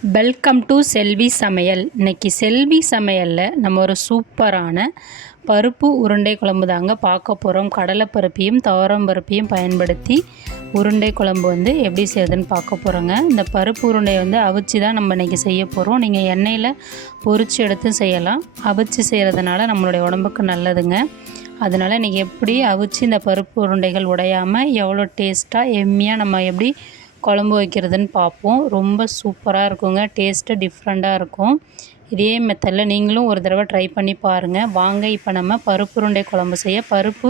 Welcome to செல்வி சமையல் இன்னைக்கு செல்வி சமையலில் நம்ம ஒரு சூப்பரான பருப்பு உருண்டை குழம்பு தாங்க பார்க்க போகிறோம் கடலைப்பருப்பையும் துவரம் பருப்பையும் பயன்படுத்தி உருண்டை குழம்பு வந்து எப்படி செய்யுதுன்னு பார்க்க போகிறோங்க இந்த பருப்பு உருண்டையை வந்து அவிச்சு தான் நம்ம இன்றைக்கி செய்ய போகிறோம் நீங்கள் எண்ணெயில் பொறிச்சு எடுத்து செய்யலாம். அவிச்சு செய்கிறதுனால நம்மளுடைய உடம்புக்கு நல்லதுங்க. அதனால் இன்றைக்கி எப்படி அவிச்சு இந்த பருப்பு உருண்டைகள் உடையாமல் எவ்வளோ டேஸ்ட்டாக எம்மியாக நம்ம எப்படி குழம்பு வைக்கிறதுன்னு பார்ப்போம். ரொம்ப சூப்பராக இருக்குங்க. டேஸ்ட்டு டிஃப்ரெண்ட்டாக இருக்கும். இதே மெத்தடில் நீங்களும் ஒரு தடவை ட்ரை பண்ணி பாருங்கள் வாங்க இப்போ நம்ம பருப்பு உருண்டை குழம்பு செய்ய பருப்பு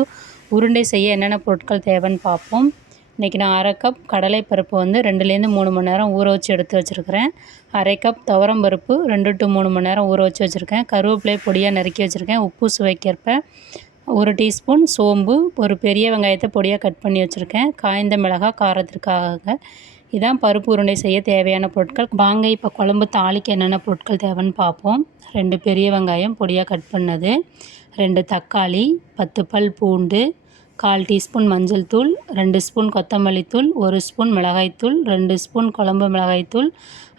உருண்டை செய்ய என்னென்ன பொருட்கள் தேவைன்னு பார்ப்போம். இன்றைக்கி நான் அரை கப் கடலை பருப்பு வந்து ரெண்டுலேருந்து மூணு மணி நேரம் ஊற வச்சு எடுத்து வச்சுருக்கிறேன். அரை கப் துவரம் பருப்பு ரெண்டு டு மூணு மணி நேரம் ஊற வச்சு வச்சுருக்கேன். கருவேப்பிலை பொடியாக நறுக்கி வச்சுருக்கேன். உப்பு சுவைக்கிறப்ப ஒரு டீஸ்பூன் சோம்பு ஒரு பெரிய வெங்காயத்தை பொடியாக கட் பண்ணி வச்சுருக்கேன். காய்ந்த மிளகாய் காரத்திற்காக. இதான் பருப்பு உருண்டை செய்ய தேவையான பொருட்கள். வாங்க இப்போ குழம்பு தாளிக்கு என்னென்ன பொருட்கள் தேவைன்னு பார்ப்போம். ரெண்டு பெரிய வெங்காயம் பொடியாக கட் பண்ணது. ரெண்டு தக்காளி பத்து பல் பூண்டு கால் டீஸ்பூன் மஞ்சள் தூள் ரெண்டு ஸ்பூன் கொத்தமல்லி தூள் ஒரு ஸ்பூன் மிளகாய்த்தூள் ரெண்டு ஸ்பூன் குழம்பு மிளகாய்த்தூள்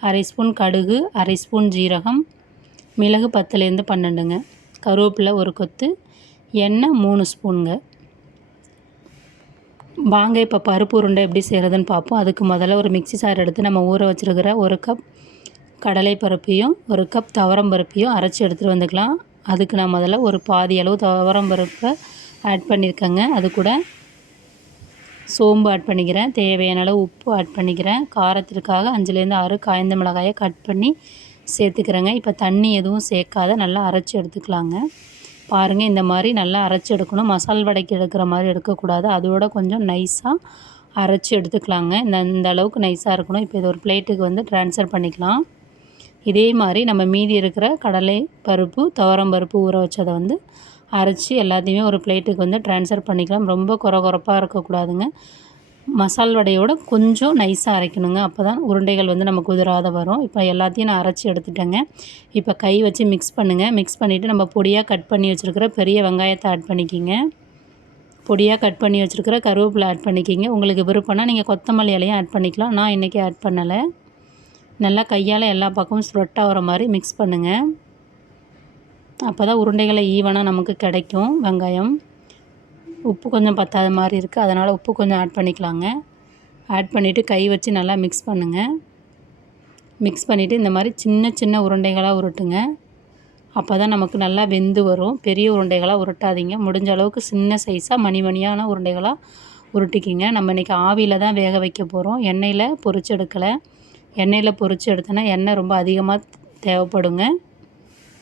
அரை ஸ்பூன் கடுகு அரை ஸ்பூன் ஜீரகம் மிளகு பத்துலேருந்து பன்னெண்டுங்க. கருவேப்பிலை ஒரு கொத்து எண்ணெய் மூணு ஸ்பூனுங்க. வாங்க இப்போ பருப்பு உருண்டை எப்படி செய்கிறதுன்னு பார்ப்போம். அதுக்கு முதல்ல ஒரு மிக்சி சார் எடுத்து நம்ம ஊற வச்சுருக்கிற ஒரு கப் கடலை பருப்பையும் ஒரு கப் துவரம் பருப்பையும் அரைச்சி எடுத்துகிட்டு வந்துக்கலாம். அதுக்கு நான் முதல்ல ஒரு பாதி அளவு துவரம் பருப்பை ஆட் பண்ணியிருக்கேங்க. அது கூட சோம்பு ஆட் பண்ணிக்கிறேன். தேவையான அளவு உப்பு ஆட் பண்ணிக்கிறேன். காரத்திற்காக அஞ்சுலேருந்து ஆறு காய்ந்த மிளகாயை கட் பண்ணி சேர்த்துக்கிறேங்க. இப்போ தண்ணி எதுவும் சேர்க்காத நல்லா அரைச்சி எடுத்துக்கலாங்க. பாருங்கள் இந்த மாதிரி நல்லா அரைச்சி எடுக்கணும். மசால் வடைக்கு எடுக்கிற மாதிரி எடுக்கக்கூடாது. அதோட கொஞ்சம் நைஸாக அரைச்சி எடுத்துக்கலாங்க. இந்த இந்த அளவுக்கு நைஸாக இருக்கணும். இப்போ இது ஒரு பிளேட்டுக்கு வந்து ட்ரான்ஸ்ஃபர் பண்ணிக்கலாம். இதே மாதிரி நம்ம மீதி இருக்கிற கடலை பருப்பு துவரம் பருப்பு ஊற வச்சதை வந்து அரைச்சி எல்லாத்தையுமே ஒரு பிளேட்டுக்கு வந்து ட்ரான்ஸ்ஃபர் பண்ணிக்கலாம். ரொம்ப குறை குறப்பாக இருக்கக்கூடாதுங்க. மசால் வடையோட கொஞ்சம் நைஸாக அரைக்கணுங்க. அப்போ தான் உருண்டைகள் வந்து நமக்கு உதிராத வரும். இப்போ எல்லாத்தையும் நான் அரைச்சி எடுத்துட்டேங்க. இப்போ கை வச்சு மிக்ஸ் பண்ணுங்கள் மிக்ஸ் பண்ணிவிட்டு நம்ம பொடியாக கட் பண்ணி வச்சுருக்கிற பெரிய வெங்காயத்தை ஆட் பண்ணிக்கிங்க. பொடியாக கட் பண்ணி வச்சுருக்கிற கருவேப்பிலை ஆட் பண்ணிக்கிங்க. உங்களுக்கு விருப்பம்னா நீங்கள் கொத்தமல்லி இலையும் ஆட் பண்ணிக்கலாம். நான் இன்றைக்கி ஆட் பண்ணலை. நல்லா கையால் எல்லா பக்கமும் ஸ்ப்ரெட் ஆகிற மாதிரி மிக்ஸ் பண்ணுங்கள் அப்போ தான் உருண்டைகளை ஈவனாக நமக்கு கிடைக்கும் வெங்காயம். உப்பு கொஞ்சம் பத்தாத மாதிரி இருக்குது அதனால் உப்பு கொஞ்சம் ஆட் பண்ணிக்கலாங்க. ஆட் பண்ணிவிட்டு கை வச்சு நல்லா மிக்ஸ் பண்ணுங்கள் மிக்ஸ் பண்ணிவிட்டு இந்த மாதிரி சின்ன சின்ன உருண்டைகளாக உருட்டுங்க. அப்போ தான் நமக்கு நல்லா வெந்து வரும். பெரிய உருண்டைகளாக உருட்டாதீங்க. முடிஞ்ச அளவுக்கு சின்ன சைஸாக மணி மணியான உருண்டைகளாக உருட்டிக்கிங்க. நம்ம இன்றைக்கி ஆவியில் தான் வேக வைக்க போகிறோம் எண்ணெயில் பொறிச்சு எடுக்கலை. எண்ணெயில் பொறிச்சு எடுத்தோன்னா எண்ணெய் ரொம்ப அதிகமாக தேவைப்படுங்க.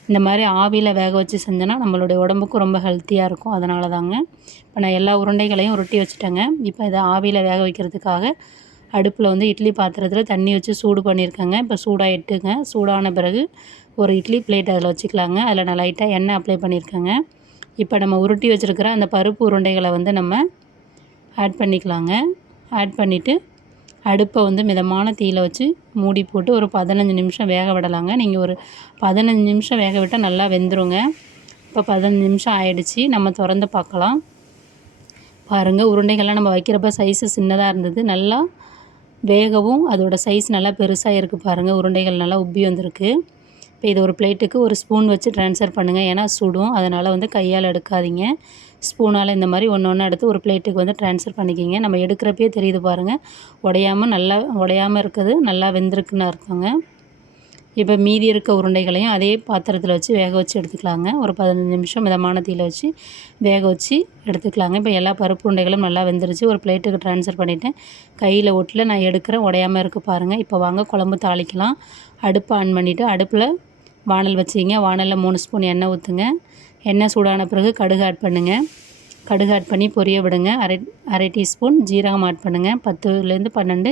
இந்த மாதிரி ஆவியில் வேக வச்சு செஞ்சோன்னா நம்மளுடைய உடம்புக்கும் ரொம்ப ஹெல்த்தியாக இருக்கும். அதனால தாங்க இப்போ நான் எல்லா உருண்டைகளையும் உருட்டி வச்சுட்டேங்க. இப்போ இதை ஆவியில் வேக வைக்கிறதுக்காக அடுப்பில் வந்து இட்லி பாத்திரத்தில் தண்ணி வச்சு சூடு பண்ணியிருக்கேங்க. இப்போ சூடாக இட்டுங்க. சூடான பிறகு ஒரு இட்லி பிளேட் அதில் வச்சுக்கலாங்க. அதில் நான் லைட்டாக எண்ணெய் அப்ளை பண்ணியிருக்கேங்க. இப்போ நம்ம உருட்டி வச்சுருக்கிற அந்த பருப்பு உருண்டைகளை வந்து நம்ம ஆட் பண்ணிக்கலாங்க. ஆட் பண்ணிவிட்டு அடுப்பை வந்து மிதமான தீயில் வச்சு மூடி போட்டு ஒரு பதினஞ்சு நிமிஷம் வேக விடலாங்க. நீங்கள் ஒரு பதினஞ்சு நிமிஷம் வேக விட்டால் நல்லா வெந்துருங்க. இப்போ பதினஞ்சு நிமிஷம் ஆயிடுச்சு. நம்ம திறந்து பார்க்கலாம். பாருங்கள் உருண்டைகள்லாம் நம்ம வைக்கிறப்ப சைஸு சின்னதாக இருந்தது. நல்லா வேகவும் அதோடய சைஸ் நல்லா பெருசாக இருக்குது பாருங்கள் உருண்டைகள் நல்லா உப்பி வந்திருக்கு. இப்போ இது ஒரு பிளேட்டுக்கு ஒரு ஸ்பூன் வச்சு ட்ரான்ஸ்ஃபர் பண்ணுங்கள் ஏன்னா சுடும். அதனால் வந்து கையால் எடுக்காதீங்க. ஸ்பூனால் இந்த மாதிரி ஒன்று ஒன்று எடுத்து ஒரு பிளேட்டுக்கு வந்து ட்ரான்ஸ்ஃபர் பண்ணிக்கிங்க. நம்ம எடுக்கிறப்பே தெரியுது பாருங்கள் உடையாமல் நல்லா உடையாமல் இருக்குது. நல்லா வெந்திருக்குன்னு அர்த்தங்க. இப்போ மீதி இருக்க உருண்டைகளையும் அதே பாத்திரத்தில் வச்சு வேக வச்சு எடுத்துக்கலாங்க. ஒரு பதினஞ்சு நிமிஷம் மிதமான தீயில் வச்சு வேக வச்சு எடுத்துக்கலாங்க. இப்போ எல்லா பருப்பு உருண்டைகளும் நல்லா வெந்துருச்சு. ஒரு பிளேட்டுக்கு ட்ரான்ஸ்ஃபர் பண்ணிவிட்டேன் கையில் ஒட்டில் நான் எடுக்கிறேன் உடையாமல் இருக்க பாருங்கள் இப்போ வாங்க குழம்பு தாளிக்கலாம். அடுப்பு ஆன் பண்ணிவிட்டு அடுப்பில் வானல் வச்சிங்க வானலில் மூணு ஸ்பூன் எண்ணெய் ஊற்றுங்க எண்ணெய் சூடான பிறகு கடுகு ஆட் பண்ணுங்கள் கடுகு ஆட் பண்ணி பொரிய விடுங்க. அரை அரை டீஸ்பூன் ஜீரகம் ஆட் பண்ணுங்கள் பத்துலேருந்து பன்னெண்டு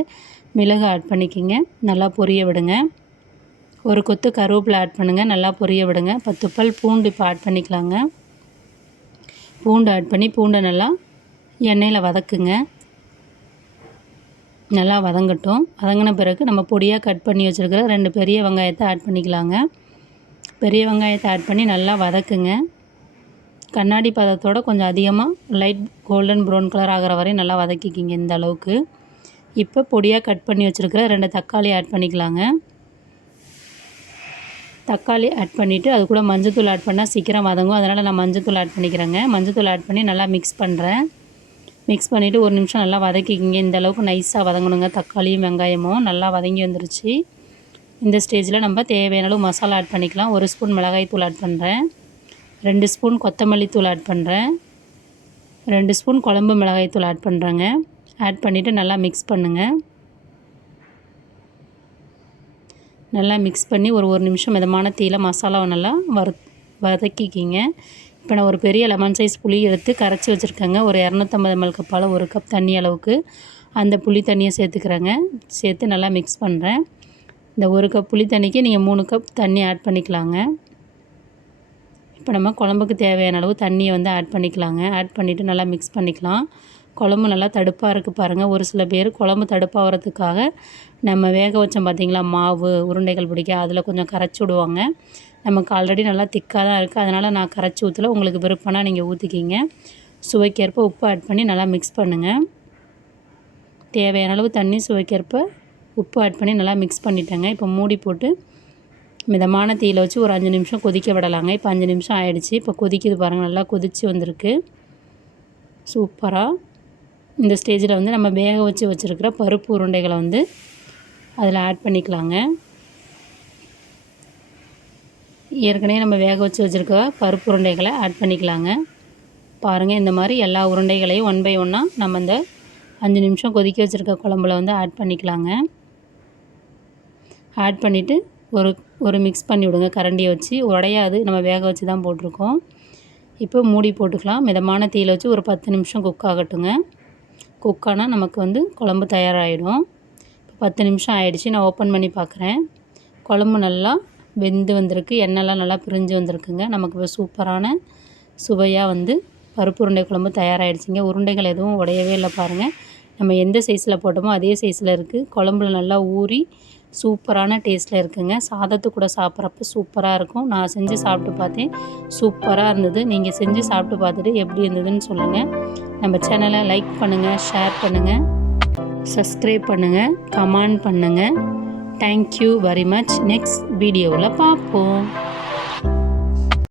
மிளகு ஆட் பண்ணிக்கிங்க. நல்லா பொரிய விடுங்க. ஒரு கொத்து கருவேப்பிலை ஆட் பண்ணுங்கள் நல்லா பொரிய விடுங்க. பத்து பல் பூண்டு இப்போ ஆட் பண்ணிக்கலாங்க. பூண்டு ஆட் பண்ணி பூண்டை நல்லா எண்ணெயில் வதக்குங்க. நல்லா வதங்கட்டும். வதங்கின பிறகு நம்ம பொடியாக கட் பண்ணி வச்சுருக்கிற ரெண்டு பெரிய வெங்காயத்தை ஆட் பண்ணிக்கலாங்க. பெரிய வெங்காயத்தை ஆட் பண்ணி நல்லா வதக்குங்க. கண்ணாடி பதத்தோட கொஞ்சம் அதிகமாக லைட் கோல்டன் ப்ரௌன் கலர் ஆகிற வரையும் நல்லா வதக்கிக்கிங்க இந்த அளவுக்கு. இப்போ பொடியாக கட் பண்ணி வச்சுருக்கிற ரெண்டு தக்காளி ஆட் பண்ணிக்கலாங்க. தக்காளி ஆட் பண்ணிவிட்டு அது கூட மஞ்சத்தூள் ஆட் பண்ணால் சீக்கிரம் வதங்கும். அதனால் நான் மஞ்சத்தூள் ஆட் பண்ணிக்கிறேங்க. மஞ்சத்தூள் ஆட் பண்ணி நல்லா மிக்ஸ் பண்ணுறேன் மிக்ஸ் பண்ணிவிட்டு ஒரு நிமிஷம் நல்லா வதக்கிக்கிங்க. இந்த அளவுக்கு நைஸாக வதங்கணுங்க. தக்காளியும் வெங்காயமும் நல்லா வதங்கி வந்துருச்சு. இந்த ஸ்டேஜில் நம்ம தேவையான அளவு மசாலா ஆட் பண்ணிக்கலாம். ஒரு ஸ்பூன் மிளகாய் தூள் ஆட் பண்ணுறேன் ரெண்டு ஸ்பூன் கொத்தமல்லி தூள் ஆட் பண்ணுறேன் ரெண்டு ஸ்பூன் குழம்பு மிளகாய் தூள் ஆட் பண்ணுறேங்க ஆட் பண்ணிவிட்டு நல்லா மிக்ஸ் பண்ணுங்கள் நல்லா மிக்ஸ் பண்ணி ஒரு ஒரு நிமிஷம் மிதமான தீயில் மசாலாவை நல்லா வறு வதக்கிக்கிங்க. இப்போ நான் ஒரு பெரிய லெமன் சைஸ் புளி எடுத்து கரைச்சி வச்சுருக்கேங்க. ஒரு இரநூத்தம்பது எம்எல் கப்பால் ஒரு கப் தண்ணி அளவுக்கு. அந்த புளி தண்ணியை சேர்த்துக்கிறேங்க. சேர்த்து நல்லா மிக்ஸ் பண்ணுறேன் இந்த ஒரு கப் புளி தண்ணிக்கு நீங்கள் மூணு கப் தண்ணி ஆட் பண்ணிக்கலாங்க. இப்போ நம்ம குழம்புக்கு தேவையான அளவு தண்ணியை வந்து ஆட் பண்ணிக்கலாங்க. ஆட் பண்ணிவிட்டு நல்லா மிக்ஸ் பண்ணிக்கலாம். குழம்பு நல்லா தடுப்பாக இருக்குது பாருங்கள் ஒரு சில பேர் குழம்பு தடுப்பாகிறதுக்காக நம்ம வேக வச்சோம் பார்த்திங்களா மாவு உருண்டைகள் பிடிக்க அதில் கொஞ்சம் கரைச்சி விடுவாங்க. நமக்கு ஆல்ரெடி நல்லா திக்காக தான் இருக்குது அதனால் நான் கரைச்சி ஊற்றல உங்களுக்கு விருப்பம்னா நீங்கள் ஊற்றிக்கிங்க சுவைக்கேற்ப உப்பு ஆட் பண்ணி நல்லா மிக்ஸ் பண்ணுங்கள் தேவையான அளவு தண்ணி சுவைக்கேற்ப உப்பு ஆட் பண்ணி நல்லா மிக்ஸ் பண்ணிட்டேங்க. இப்போ மூடி போட்டு மிதமான தீயில் வச்சு ஒரு அஞ்சு நிமிஷம் கொதிக்க விடலாங்க. இப்போ அஞ்சு நிமிஷம் ஆயிடுச்சு. இப்போ கொதிக்குது பாருங்கள் நல்லா கொதித்து வந்திருக்கு. சூப்பராக இந்த ஸ்டேஜில் வந்து நம்ம வேக வச்சு வச்சுருக்கிற பருப்பு உருண்டைகளை வந்து அதில் ஆட் பண்ணிக்கலாங்க. ஏற்கனவே நம்ம வேக வச்சு வச்சுருக்க பருப்பு உருண்டைகளை ஆட் பண்ணிக்கலாங்க. பாருங்கள் இந்த மாதிரி எல்லா உருண்டைகளையும் ஒன் பை ஒன்னாக நம்ம இந்த அஞ்சு நிமிஷம் கொதிக்க வச்சுருக்க குழம்புல வந்து ஆட் பண்ணிக்கலாங்க. ஆட் பண்ணிவிட்டு ஒரு ஒரு மிக்ஸ் பண்ணி விடுங்க. கரண்டியை வச்சு உடையாது. நம்ம வேக வச்சு தான் போட்டிருக்கோம். இப்போ மூடி போட்டுக்கலாம். மிதமான தீயில் வச்சு ஒரு பத்து நிமிஷம் குக் ஆகட்டுங்க. குக் ஆனால் நமக்கு வந்து குழம்பு தயாராகிடும் இப்போ பத்து நிமிஷம் ஆகிடுச்சி நான் ஓப்பன் பண்ணி பார்க்குறேன் குழம்பு நல்லா வெந்து வந்திருக்கு. எண்ணெய்லாம் நல்லா பிரிஞ்சு வந்திருக்குங்க. நமக்கு இப்போ சூப்பரான சுவையாக வந்து பருப்பு உருண்டை குழம்பு தயாராகிடுச்சிங்க உருண்டைகள் எதுவும் உடையவே இல்லை பாருங்கள் நம்ம எந்த சைஸில் போட்டோமோ அதே சைஸில் இருக்குது குழம்புல நல்லா ஊறி சூப்பரான டேஸ்ட்டில் இருக்குங்க. சாதத்து கூட சாப்பிட்றப்ப சூப்பராக இருக்கும். நான் செஞ்சு சாப்பிட்டு பார்த்தேன். சூப்பராக இருந்தது. நீங்கள் செஞ்சு சாப்பிட்டு பார்த்துட்டு எப்படி இருந்ததுன்னு சொல்லுங்கள் நம்ம சேனலை லைக் பண்ணுங்கள் ஷேர் பண்ணுங்கள் சப்ஸ்கிரைப் பண்ணுங்கள் கமெண்ட் பண்ணுங்கள் தேங்க்யூ வெரி மச் நெக்ஸ்ட் வீடியோவில் பார்ப்போம்.